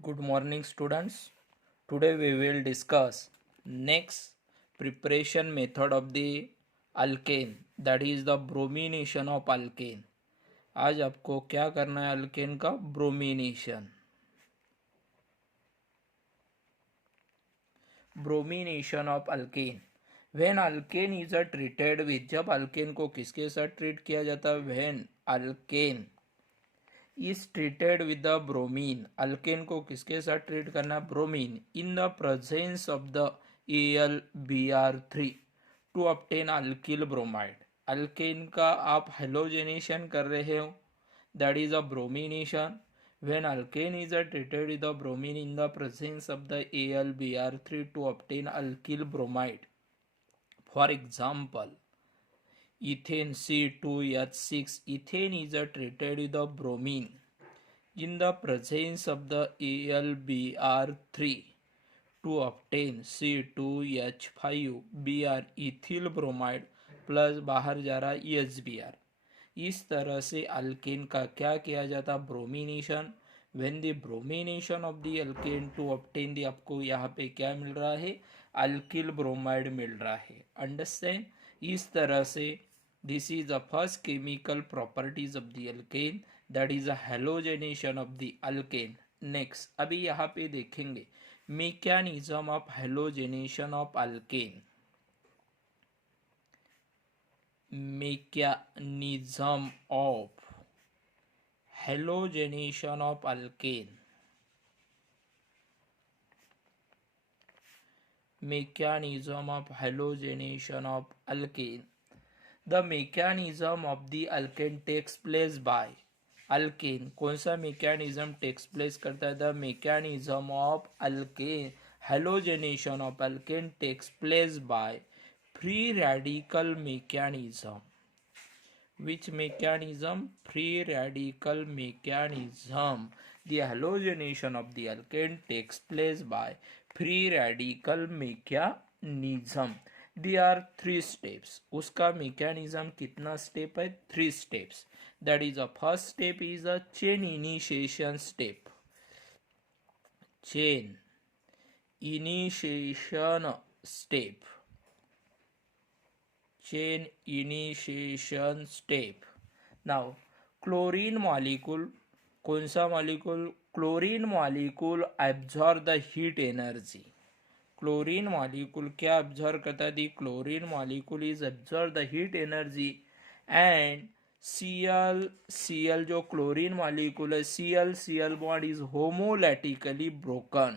Good morning, students. Today we will discuss next preparation method of the alkane, that is the bromination of alkane. आज आपको क्या करना है alkane का bromination. Bromination of alkane. When alkane is treated with, जब alkane को किसके साथ ट्रीट किया जाता है? When alkane is treated with the bromine. Alkane को किसके साथ ट्रीट करना? Bromine. In the presence of the AlBr3 to obtain alkyl bromide. Alkane का आप हेलोजेनेशन कर रहे हो, that is a bromination. when alkane is treated with the bromine in the presence of the AlBr3 to obtain alkyl bromide. For example, ethane C2H6. Ethane is treated with the bromine in the presence of the AlBr3 to obtain C2H5Br ethyl bromide plus बाहर जा रहा EHBr. इस तरह से alkane का क्या किया जाता? Bromination. When the bromination of the alkane to obtain the, आपको यहाँ पे क्या मिल रहा है? अल्किल ब्रोमाइड मिल रहा है. अंडरस्टैंड? इस तरह से this is the first chemical properties of the alkane, that is a halogenation of the alkane. Next अभी यहाँ पे देखेंगे mechanism of halogenation of alkane. mechanism of halogenation of alkane. Mechanism of halogenation of alkane. The mechanism of the alkane takes place by alkane. कौन सा mechanism takes place करता है? The mechanism of alkane halogenation of alkane takes place by free radical mechanism. Which mechanism? Free radical mechanism. The halogenation of the alkane takes place by free radical mechanism. There are 3 steps. उसका mechanism कितना step है? 3 steps. That is, the first step is a chain initiation step. Chain initiation step. Chain initiation step. Now, chlorine molecule, कौन सा molecule? Chlorine molecule absorb the heat energy. Chlorine molecule क्या absorb करता है? The chlorine molecule is absorb the heat energy and Cl जो chlorine molecule है, Cl bond is homolytically broken.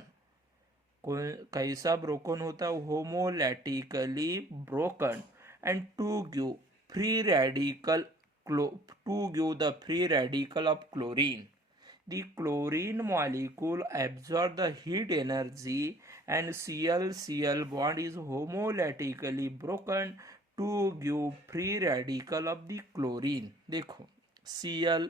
कैसा broken होता है? Homolytically broken. And to give free radical the free radical of chlorine. The chlorine molecule absorb the heat energy and Cl bond is homolytically broken to give free radical of the chlorine. देखो Cl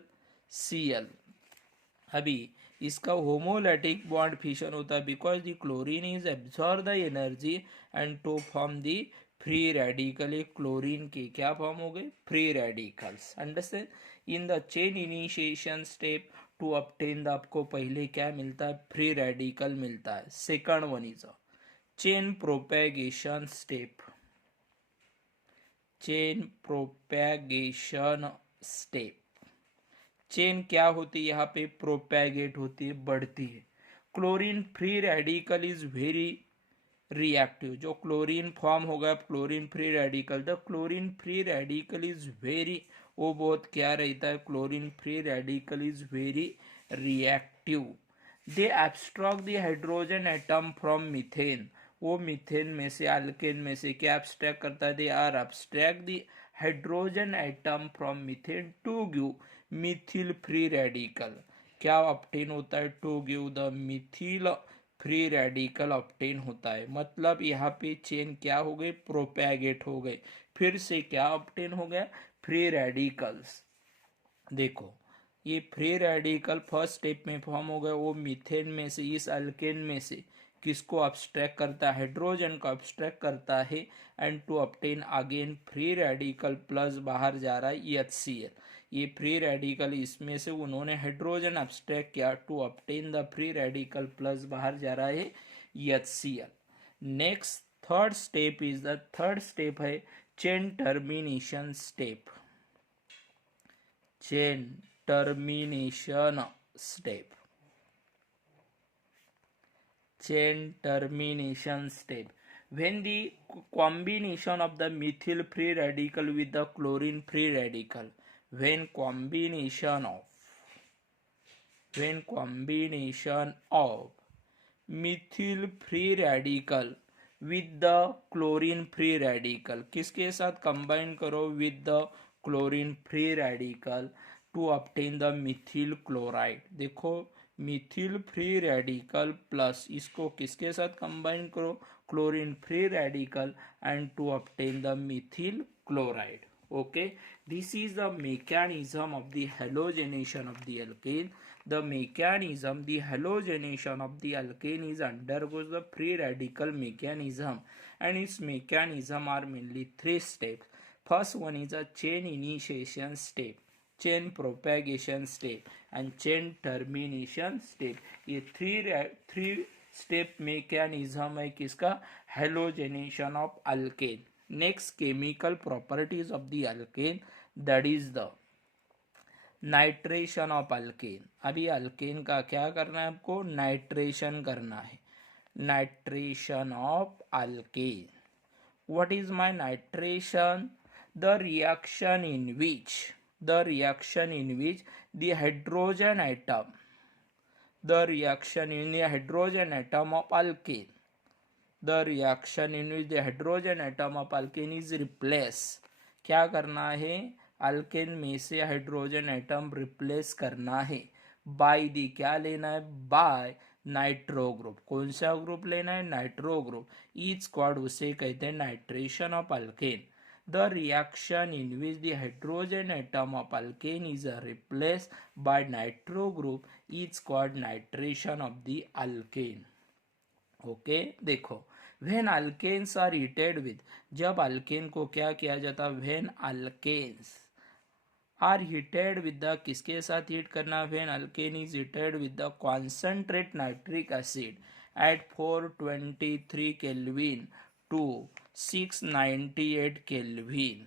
अभी इसका होमोलैटिक bond fission होता है because the chlorine is absorb the energy and to form the free radical. Chlorine के क्या form हो गए? Free radicals. Understand? In the chain initiation step to obtain the, आपको पहले क्या मिलता है? फ्री रेडिकल मिलता है. Second one is chain propagation step. Chain propagation step. Chain क्या होती है? यहाँ पे प्रोपेगेट होती है, बढ़ती है. Chlorine free radical is very reactive. जो क्लोरीन फॉर्म होगा chlorine free radical, the chlorine free radical is very, वो बहुत क्या रहता है? Chlorine free radical is very reactive. They abstract the hydrogen atom from methane. वो मीथेन में से, अल्केन में से क्या एब्स्ट्रैक्ट करता है? They are abstract the hydrogen atom from methane to give methyl free radical. क्या ऑब्टेन होता है? To give the Mithil free radical obtain होता है. मतलब यहाँ पे चेन क्या हो गई? प्रोपेगेट हो गई. फिर से क्या ऑब्टेन हो गया? Free radicals. देखो ये फ्री रेडिकल फर्स्ट स्टेप में फॉर्म हो गया. वो मीथेन में से, इस अल्केन में से किसको अब्स्ट्रैक्ट करता है? हाइड्रोजन को अब्स्ट्रैक्ट करता है and to obtain again free radical plus बाहर जा रहा है HCl. ये फ्री रेडिकल, इसमें से उन्होंने हाइड्रोजन अब्स्ट्रैक्ट किया to obtain the free radical, plus बाहर जा रहा है HCl. नेक्स्ट थर्ड स्टेप है chain termination step. Chain termination step. chain termination step. When the combination of the methyl free radical with the chlorine free radical, when combination of methyl free radical with the chlorine free radical, किसके साथ combine करो with the chlorine free radical to obtain the methyl chloride. देखो Mithil free radical plus इसको किसके साथ combine करो, chlorine free radical, and to obtain the methyl chloride. Okay, this is the mechanism of the halogenation of the alkane. The mechanism, the halogenation of the alkane is undergoes the free radical mechanism, and its mechanism are mainly three steps. First one is a chain initiation step, chain propagation step and chain termination step. ये three step mechanism है किसका, halogenation of alkane. Next chemical properties of the alkane, that is the nitration of alkane. अभी alkane का क्या करना है आपको, nitration करना है. Nitration of alkane. What is my nitration, the reaction in which the hydrogen atom of alkane, the reaction in which the hydrogen atom of alkane is replaced. क्या करना है, अल्केन में से हाइड्रोजन एटम रिप्लेस करना है by the, क्या लेना है, बाय नाइट्रो ग्रुप. कौन सा ग्रुप लेना है, नाइट्रो ग्रुप. ईच क्वाड उसे कहते हैं nitration of alkane. The reaction in which the hydrogen atom of alkane is replaced by nitro group is called nitration of the alkane. Okay, देखो, when alkanes are heated with, जब alkane को क्या किया जाता, when alkanes are heated with the, किसके साथ heat करना, when alkane is heated with the concentrate nitric acid at 423 Kelvin to 698 kelvin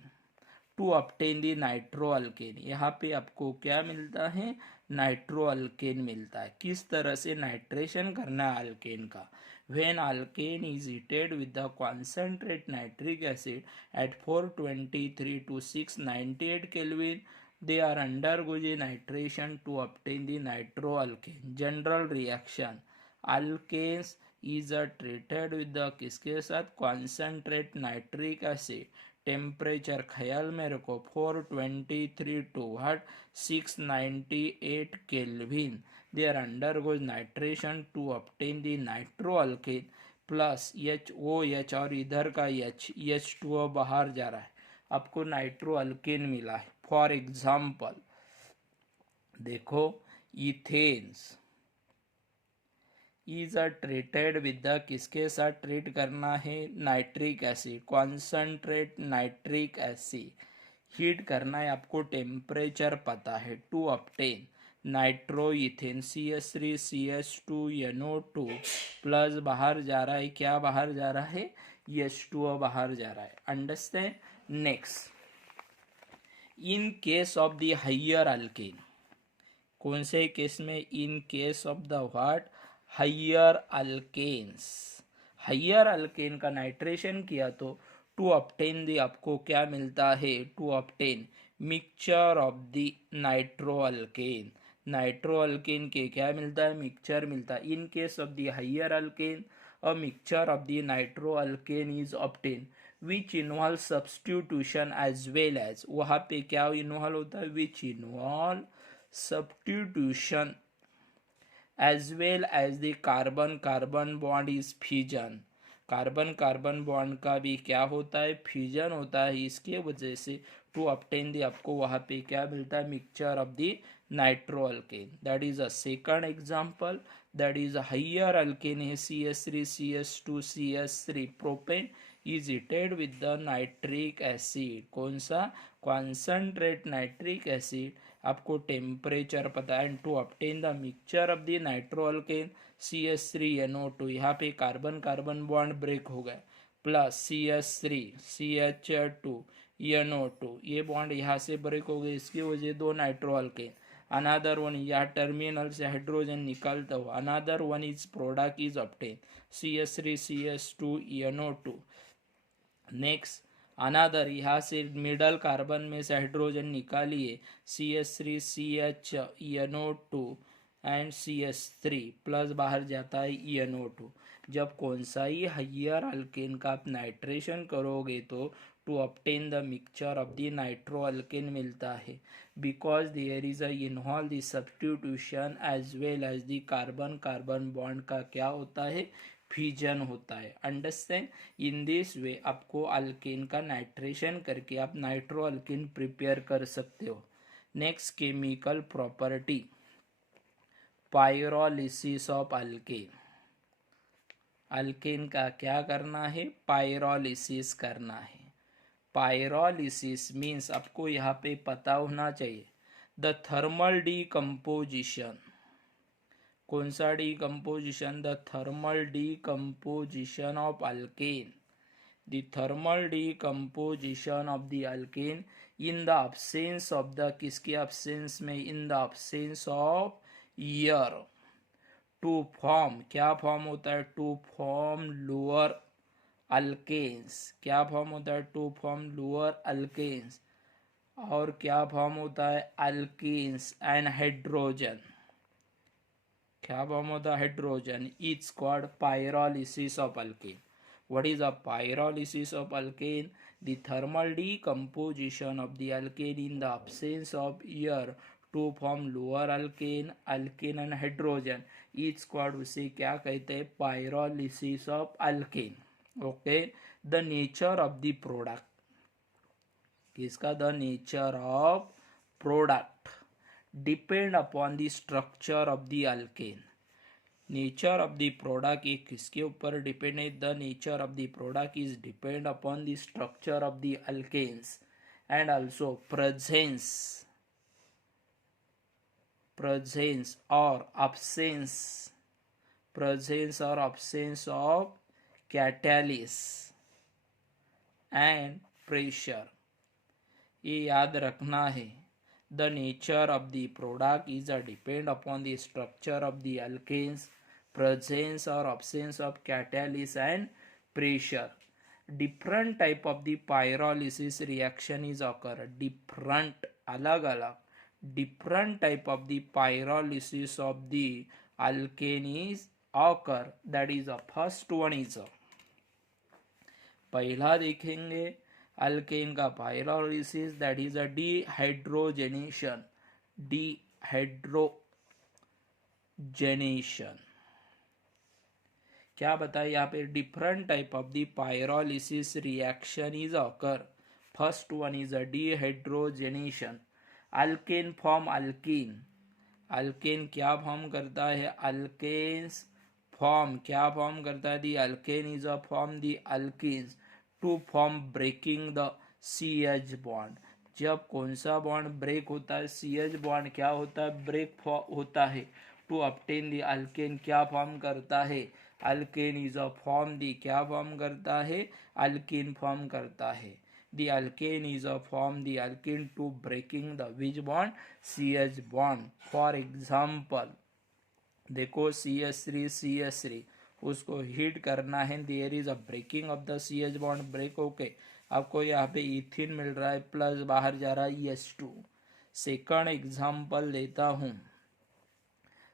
to obtain the nitro alkane. यहाँ पे आपको क्या मिलता है, नाइट्रो अल्केन मिलता है. किस तरह से नाइट्रेशन करना है अल्केन का, when alkane is heated with the concentrate nitric acid at 423 to 698 kelvin, they are undergoing nitration to obtain the nitro alkane. General reaction, alkanes is treated with the किसके साथ, कॉन्सेंट्रेट नाइट्रिक एसिड. टेम्परेचर ख्याल में रखो 423 to 698 kelvin. They are undergoes nitration to obtain the nitro alkane plus HOH, और इधर का H2O बाहर जा रहा है, आपको नाइट्रो अल्केन मिला है. फॉर एग्जाम्पल देखो, ethanes is treated with the, किसके साथ ट्रीट करना है, nitric acid, concentrate nitric acid. Heat करना है आपको, टेम्परेचर पता है, to obtain nitro ethane CH3 CH2 NO2 plus बाहर जा रहा है, क्या बाहर जा रहा है, H2O बाहर जा रहा है. Understand. Next, in case of the higher alkane, कौन से केस में, in case of the what, higher alkanes. Higher alkane का नाइट्रेशन किया तो टू ऑब्टेन दी, आपको क्या मिलता है, to obtain mixture of the nitro alkane. Nitro alkane के क्या मिलता है, मिक्सचर मिलता है. In case of the higher alkane a mixture of the nitro alkane is obtain which involve substitution as well as, वहाँ पे क्या इन्वॉल्व होता है, विच involve substitution as well as the carbon carbon bond is fusion. Carbon carbon bond का भी क्या होता है, फ्यूजन होता है. इसके वजह से टू ऑब्टेन दी, आपको वहाँ पे क्या मिलता है, mixture of the nitro alkane. That is a second example, that is higher alkane है CH3 CH2 CH3 propane is heated with the nitric acid. कौन सा, कॉन्सनट्रेट नाइट्रिक एसिड, आपको टेम्परेचर पता है, and to obtain the mixture of the nitroalkane CH3NO2, यहाँ पे carbon carbon bond break हो गया, प्लस CH3 CH2NO2, ये बॉन्ड यहाँ से ब्रेक हो गए, इसकी वजह दो नाइट्रोअल्केन, अनादर वन, यहाँ टर्मिनल से हाइड्रोजन निकलता हुआ, another one is product is obtain CH3 CH2NO2। Next another, यहाँ से मिडल कार्बन में से हाइड्रोजन निकालिए CH3 CHNO2 and CH3 plus बाहर जाता है ENO2। जब कौन सा ही हायर अल्केन का आप नाइट्रेशन करोगे तो to obtain the mixture of the nitro alkane मिलता है, because there is a involve the substitution as well as the carbon carbon bond का क्या होता है, फ्यूजन होता है। अंडरस्टैंड, इन दिस वे आपको अल्केन का नाइट्रेशन करके आप नाइट्रो अल्केन प्रिपेयर कर सकते हो। Next chemical property, pyrolysis of alkane. Alkane का क्या करना है, पायरोलिसिस करना है। पायरोलिसिस मीन्स आपको यहाँ पे पता होना चाहिए द थर्मल डीकम्पोजिशन। कौन सा decomposition, the thermal decomposition of alkane, the thermal decomposition of the alkane in the absence of the, किसके अब्सेंस में, in the absence of air, to form, क्या फॉर्म होता है, टू फॉर्म लोअर अल्केन्स, क्या form होता है, to form lower alkanes, और क्या फॉर्म होता है, अल्केन्स एंड हाइड्रोजन, क्या फॉर्म होता है, hydrogen, it's called pyrolysis of alkane. What is a pyrolysis of alkane? The thermal decomposition of the alkane in the absence of air to form lower alkane, alkane and hydrogen. It's called, उसे क्या कहते हैं, pyrolysis of alkane. Okay, the nature of the product, किसका, the nature of product depend upon the structure of the alkane. Nature of the product ये किसके ऊपर depend है, the nature of the product is depend upon the structure of the alkanes and also presence और absence of catalyst and pressure. ये याद रखना है, the nature of the product is depend upon the structure of the alkanes, presence or absence of catalyst and pressure. Different type of the pyrolysis reaction is occur, different, अलग अलग different type of the pyrolysis of the alkane is occur, that is the first one is पहला देखेंगे alkane का pyrolysis, that is a dehydrogenation, क्या बताए यहाँ पे, different type of the pyrolysis reaction is occur. First one is a dehydrogenation, alkane form alkene, alkane क्या form करता है, अल्केन्स फॉर्म क्या फॉर्म करता है, the alkane is a form the alkenes to form breaking the CH bond. जब कौन सा bond break होता है, CH बॉन्ड क्या होता है, ब्रेक होता है, टू ऑब्टेन द अल्केन क्या फॉर्म करता है, alkane is a form the, क्या फॉर्म करता है, अल्कीन फॉर्म करता है, the alkane is a form the alkene to breaking the which bond, CH bond. For example देखो CH3 उसको हीट करना है, there is a breaking of the CH bond, break होके आपको यहाँ पे इथिन मिल रहा है, प्लस बाहर जा रहा है H2। सेकंड एग्जांपल देता हूँ,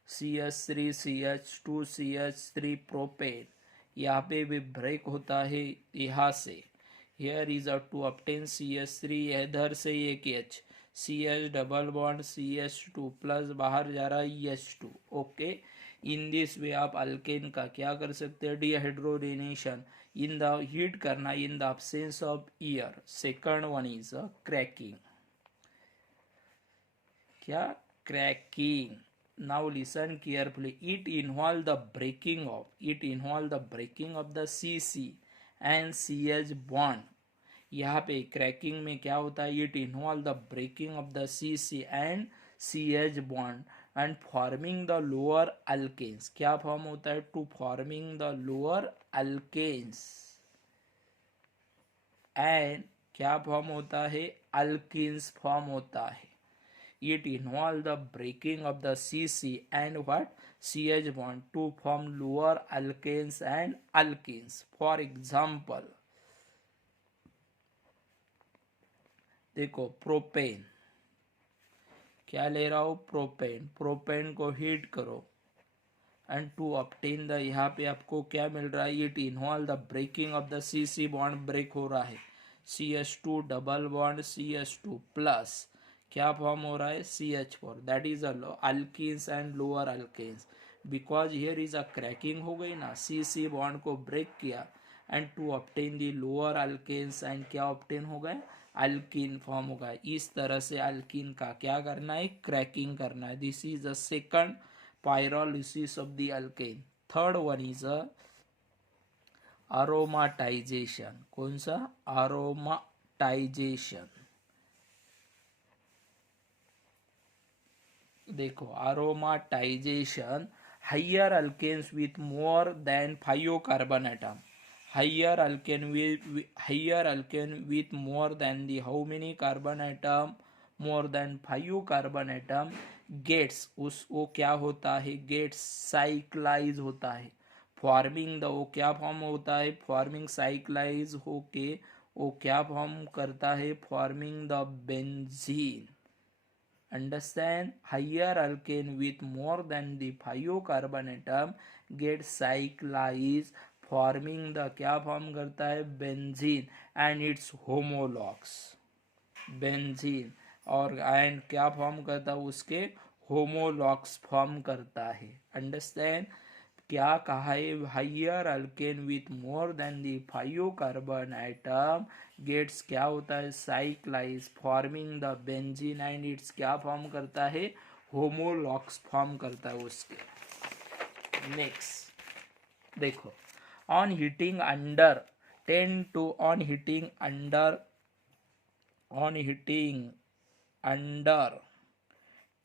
CH3 CH2 CH3 प्रोपेन, यहाँ पे भी ब्रेक होता है यहाँ से, here is a to obtain CH3, इधर से एक H, CH double bond CH2 plus बाहर जा रहा है H2। Okay, in this way आप अल्केन का क्या कर सकते हैं, डिहाइड्रोजनेशन इन द हीट करना in the absence of air. Second one is cracking, क्या, cracking. Now listen carefully, it involve the breaking of, the CC and CH bond. यहाँ पे क्रैकिंग में क्या होता है, it involve the breaking of the CC and CH bond and forming the lower alkanes. क्या form होता है, to forming the lower alkanes and क्या फॉर्म होता है, अल्कीन्स फॉर्म होता है। It involves the breaking of the CC and what CH bond to form lower alkanes and alkenes. For example, देखो propane, क्या ले रहा हूँ, प्रोपेन। प्रोपेन को हीट करो एंड टू ऑब्टेन द, यहाँ पे आपको क्या मिल रहा है, it involve the breaking of the CC bond, break हो रहा है, CH2 double bond CH2 plus क्या फॉर्म हो रहा है, CH4, that is alkenes and lower alkanes. Because here is a cracking हो गई ना, CC बॉन्ड को ब्रेक किया and to obtain the lower alkanes and क्या ऑब्टेन हो गए, अल्कीन फॉर्म होगा। इस तरह से अल्कीन का क्या करना है, क्रैकिंग करना है। This is the second pyrolysis of the alkane. Third one is a aromatization. कौन सा, aromatization। देखो aromatization, higher alkanes with more than 5 carbon atom, higher alkane with more than the how many carbon atom, more than 5 carbon atom gets, उस वो क्या होता है, gets साइक्लाइज होता है, फॉर्मिंग द, वो क्या फॉर्म होता है, फॉर्मिंग साइक्लाइज होके वो क्या फॉर्म करता है, forming the benzene. Understand, higher alkane with more than the 5 carbon atom get cyclise forming the, क्या फॉर्म करता है, benzene and its homologues, benzene और एंड क्या फॉर्म करता है, उसके होमोलॉग्स फॉर्म करता है। अंडरस्टैंड, क्या कहा है, higher alkane with more than the 5 carbon atom gets क्या होता है, cyclise forming the benzene and its क्या फॉर्म करता है, होमोलॉग्स फॉर्म करता है उसके। नेक्स्ट देखो, on heating under 10 to on heating under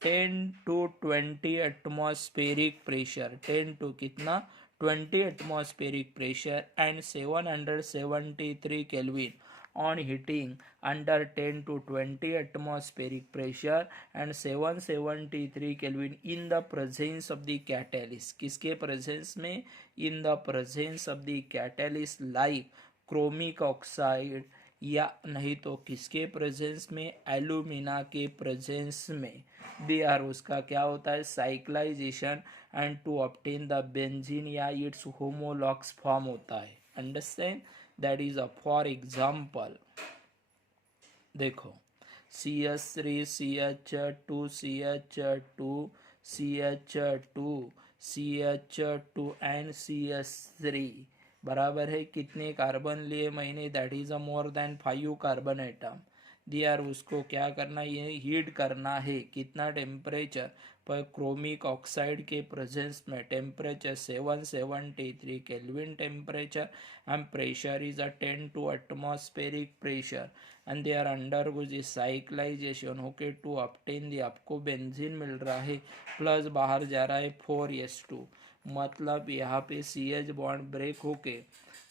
10 to 20 atmospheric pressure, 10 to कितना 20 atmospheric pressure and 773 Kelvin on heating under 10 to 20 atmospheric pressure and 773 Kelvin in the presence of the catalyst, किसके presence में, in the presence of the catalyst like chromic oxide या नहीं तो किसके presence में, alumina के presence में, they are उसका क्या होता है, cyclisation and to obtain the benzene या इट्स होमोलॉग्स फॉर्म होता है। Understand, that is a for example देखो CH3 CH2 CH2 CH2 CH2 and CH3 बराबर है कितने कार्बन लिए मैंने, that is a more than 5 carbon atom. दियार उसको क्या करना, ये हीट करना है, कितना टेम्परेचर पर, क्रोमिक ऑक्साइड के प्रेजेंस में temperature 773 kelvin temperature and pressure is a 10 to atmospheric pressure and they are undergoes cyclisation होके टू ऑब्टेन दी, आपको बेंजीन मिल रहा है प्लस बाहर जा रहा है 4s2, मतलब यहाँ पे CH बॉन्ड ब्रेक होके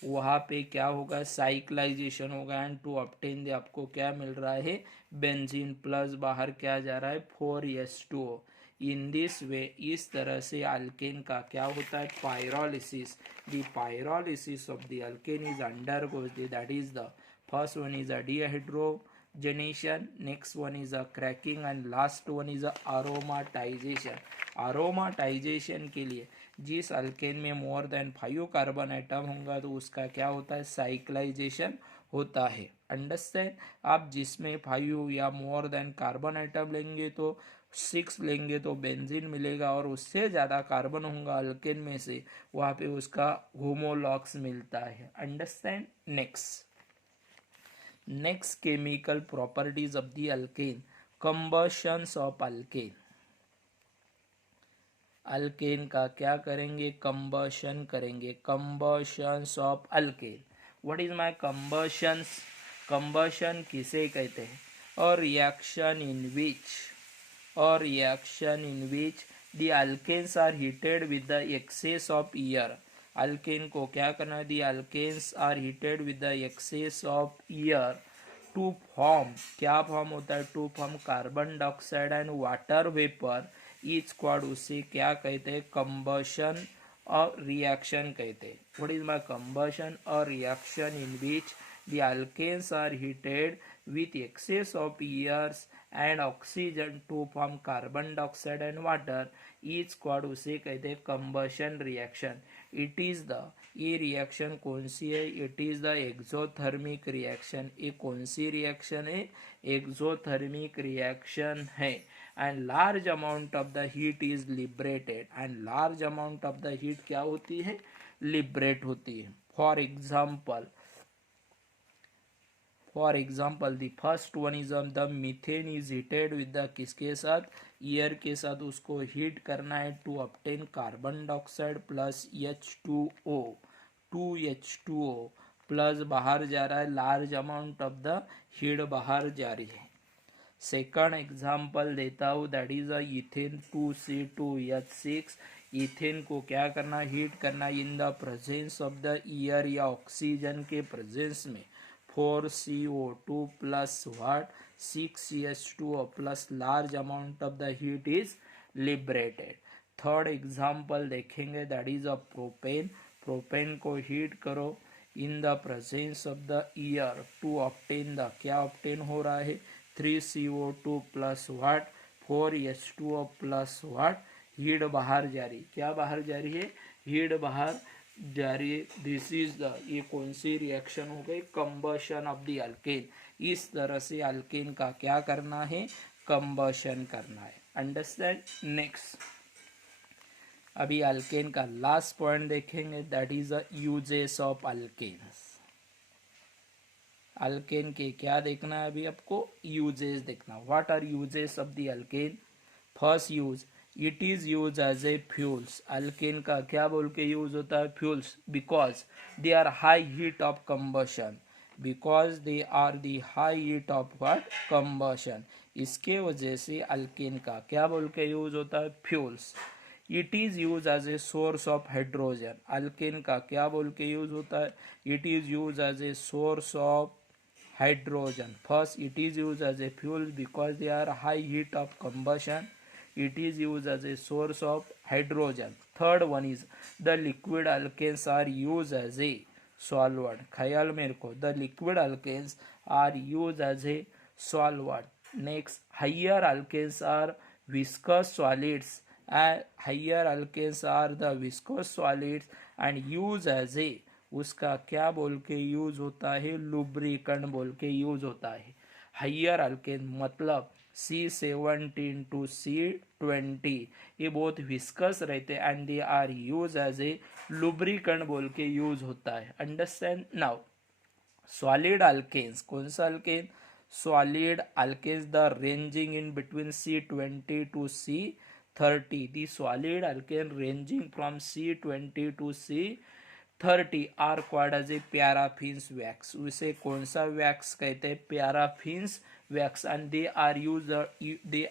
वहाँ पे क्या होगा, साइक्लाइजेशन होगा एंड टू ऑब्टेन दे आपको क्या मिल रहा है, बेंजीन प्लस बाहर क्या जा रहा है 4s2। इन दिस वे, इस तरह से अल्केन का क्या होता है, pyrolysis. The pyrolysis of the alkane is undergoes, that is the first one is a dehydrogenation, next one is a cracking and last one is a aromatisation. Aromatisation के लिए जिस अल्केन में मोर देन 5 कार्बन एटम होगा तो उसका क्या होता है, साइक्लाइजेशन होता है। अंडरस्टैंड, आप जिसमें 5 या मोर देन कार्बन एटम लेंगे तो 6 लेंगे तो बेंजीन मिलेगा, और उससे ज़्यादा कार्बन होगा अल्केन में से वहाँ पे उसका होमोलॉग्स मिलता है। Understand. Next chemical properties of the alkane, combustions of alkane. Alkane का क्या करेंगे, कंबशन करेंगे, combustions of alkane. What is my combustions, combustion किसे कहते हैं? और reaction in which the alkanes are heated with the excess of air. Alkane को क्या करना है? The alkanes are heated with the excess of air to form, क्या form होता है? To form carbon dioxide and water vapour. Each called उसे क्या कहते हैं? कंबशन और रिएक्शन कहते हैं। व्हाट इज माय कंबशन और reaction in which the alkanes are heated with excess of airs and oxygen to form carbon dioxide and water, each quad उसे कहते हैं combustion reaction. It is the, ये reaction कौन सी है? It is the exothermic reaction. ये कौन सी reaction है? Exothermic reaction है। And large amount of the heat is liberated, and large amount of the heat क्या होती है? लिबरेट होती है। For example, the first one is the methane is heated with the किसके साथ? एयर के साथ उसको हीट करना है to obtain carbon dioxide plus H2O, 2H2O plus बाहर जा रहा है, large amount of the heat बाहर जा रही है। सेकंड एग्जाम्पल देता हूँ, that is a ethane 2C2H6। Ethane को क्या करना? हीट करना in the presence of the air या ऑक्सीजन के प्रेजेंस में। 4CO2 plus what? 6H2O plus large amount of the heat is liberated. Third example देखेंगे, that is a propane. Propane को heat करो in the presence of the air to obtain the, क्या obtain हो रहा है? 3CO2 plus what? 4H2O plus what? Heat बाहर जा रही, क्या बाहर जा रही है? हीट बाहर जा रही है। दिस इज द, ये कौन सी रिएक्शन हो गई? Combustion of the alkane. इस तरह से अल्केन का क्या करना है? कंबशन करना है। अंडरस्टैंड? नेक्स्ट, अभी अल्केन का लास्ट पॉइंट देखेंगे, that is the uses of alkanes. Alkane के क्या देखना है? अभी आपको यूजेस देखना। What are uses of the alkane? First use, it is use as a fuels. Alkane का क्या बोल के यूज होता है? Fuels. Because they are high heat of combustion, because they are the high heat of what? Combustion. इसके वजह से alkane का क्या बोल के यूज होता है? Fuels. It is use as a source of hydrogen. Alkane का क्या बोल के यूज होता है? It is use as a source of hydrogen. First, it is used as a fuel because they are high heat of combustion. It is used as a source of hydrogen. Third one is the liquid alkanes are used as a solvent. ख्याल में रखो, the liquid alkanes are used as a solvent. Next, higher alkanes are viscous solids. Higher alkanes are the viscous solids and used as a, उसका क्या बोल के use होता है? Lubricant बोल के यूज होता है। हाइयर अल्केन मतलब C17 to C20, ये बहुत विस्कस रहते हैं and they are use as a lubricant बोल के यूज होता है। अंडरस्टैंड? नाउ सॉलिड अल्केन्स, कौन सा alkane? Solid alkanes the ranging in between C20 to C30। The solid alkane ranging from C20 to C30 are called as a paraffins wax. उसे कौन सा wax कहते हैं? Paraffins wax. And they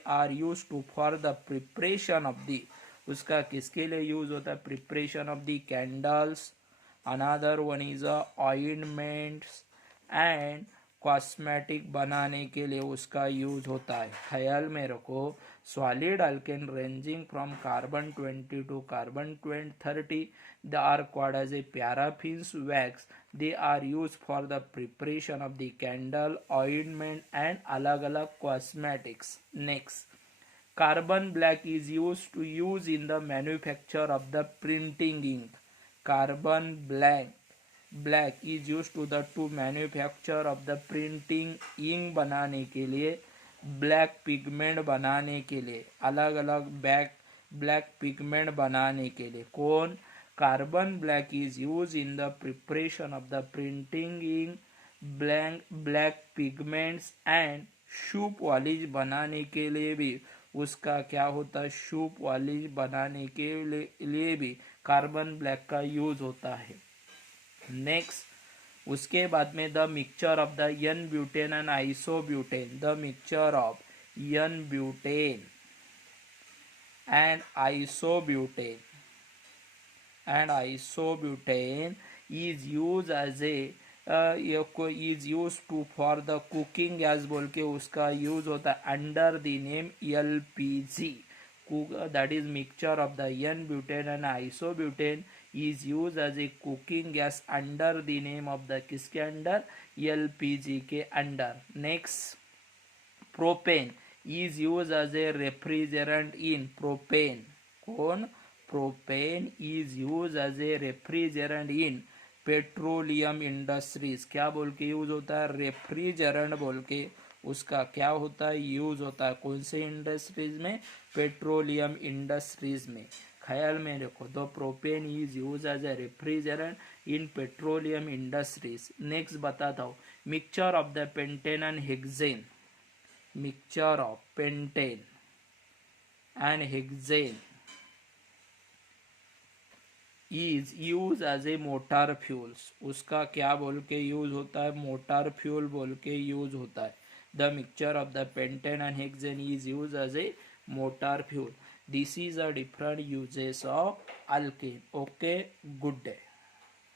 are use to for the preparation of the, उसका किसके लिए use होता है? Preparation of the candles. Another one is ointments and cosmetic बनाने के लिए उसका यूज होता है। ख्याल में रखो, solid alkane ranging from carbon 20 to carbon 30, they are called as a paraffins wax. They are used for the preparation of the candle, ointment and अलग अलग cosmetics. Next, carbon black is used in the manufacture of the printing ink. Carbon black is used to manufacture of the printing ink बनाने के लिए, black pigment बनाने के लिए, अलग अलग ब्लैक पिगमेंट बनाने के लिए। कौन? Carbon black is use in the preparation of the printing in black pigments and shoe polish बनाने के लिए भी उसका क्या होता है? शू पॉलिश बनाने के लिए भी कार्बन ब्लैक का यूज होता है। नेक्स्ट, उसके बाद में the mixture of the n butane and isobutane, the mixture of n butane and isobutane is used as a is used to for the cooking gas बोल के उसका यूज होता है under the name LPG. That is mixture of the N-butane and isobutane is used as a cooking gas under the name of the किसके under LPG के under. Next, propane is used as a refrigerant in propane. कौन? Propane is used as a refrigerant in petroleum industries. क्या बोल के use होता है? Refrigerant बोल के उसका क्या होता है? यूज होता है. कौन से इंडस्ट्रीज में? पेट्रोलियम इंडस्ट्रीज में. ख्याल में रखो. The propane is use as a refrigerant in petroleum industries. Next बताता हूँ. Mixture of the pentane and hexane, mixture of pentane and hexane is used as a motor fuels. उसका क्या बोल के यूज होता है? मोटर फ्यूल बोल के यूज होता है. The mixture of the pentane and hexane is used as a motor fuel. This is a different uses of alkane. Okay, good day.